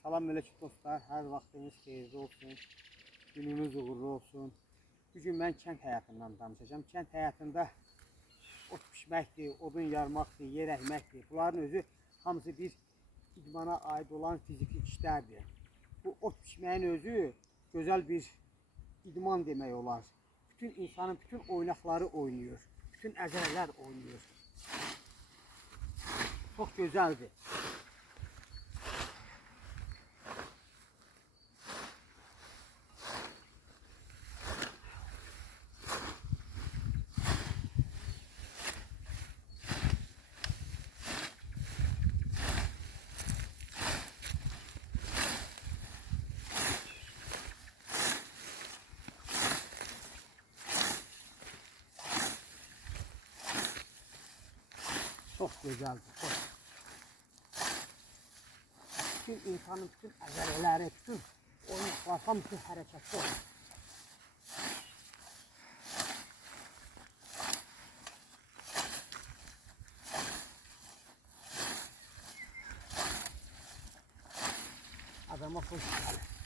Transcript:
Salam mələkət dostlar, hər vaxtınız xeyirli olsun, gününüz uğurlu olsun. Bugün mən kənd həyatından danışacağım. Kənd həyatında ot pişməkdir, odun yarmaqdır, yer əkməkdir. Bunların özü hamısı bir idmana aid olan fiziki işlərdir. Bu ot pişməyin özü gözəl bir idman demək olar. Bütün insanın bütün oynaqları oynuyor, bütün əzələlər oynuyor. Çox gözəldir. Çok güzeldi. Çok. Bütün insanın bütün əzələləri, bütün oyunlar, hamısı hərəkətli olur. Adama hoş geldin.